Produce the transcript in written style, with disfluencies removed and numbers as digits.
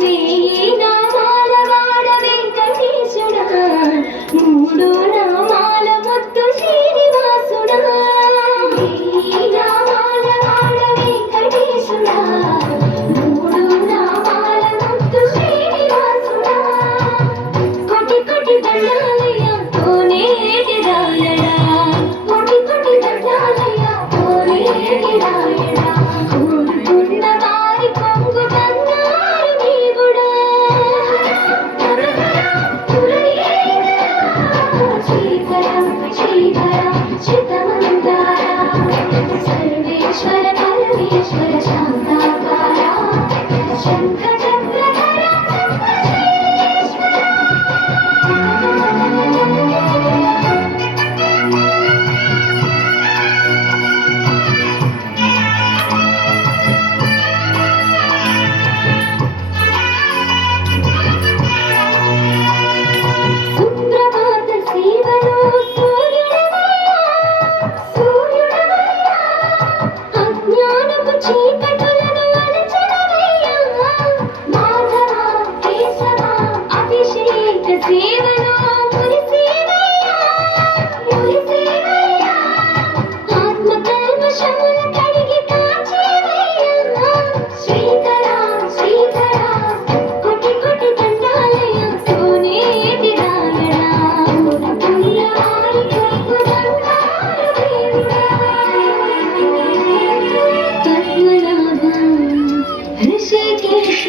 వేయి నామాల వాడ వెంకటేశుడా, మూడు నామాల ముద్దు శ్రీనివాసుడా. వేయి నామాల వాడ వెంకటేశుడా, మూడు నామాల ముద్దు శ్రీనివాసుడా. కోటి కోటి దండాలయ్య కోనేటి రాయడా, కోటి కోటి దండాలయ్య కోనేటి రాయడా. కోరుకున్న వారి కొంగు బంగారు దేవుడా. శ్రీకరం శ్రీకరం శ్రితమందార, సర్వేశ్వర పరమేశ్వర శాంతాకార, శంఖ చక్రధర సర్వశ్రేష్ఠ. సుప్రభాత సేవలో సూర్యుడవయ్యా, సూర్యుడవయ్యా, అజ్ఞానపు చీకటులను అణచెదవయ్యా. మాధవ కేశవ అభిషేక సేవలో మురిసేవయ్యా, మురిసేవయ్యా. ఆత్మ కల్మషముల కడిగి కాచేవయ్యా. శ్రీధర శ్రీధర కోటి కోటి దండాలయ్య కోనేటి రాయడా. కోరుకున్న వారి కొంగు బంగారు దేవుడా. పద్మనాభ ఋషికేశ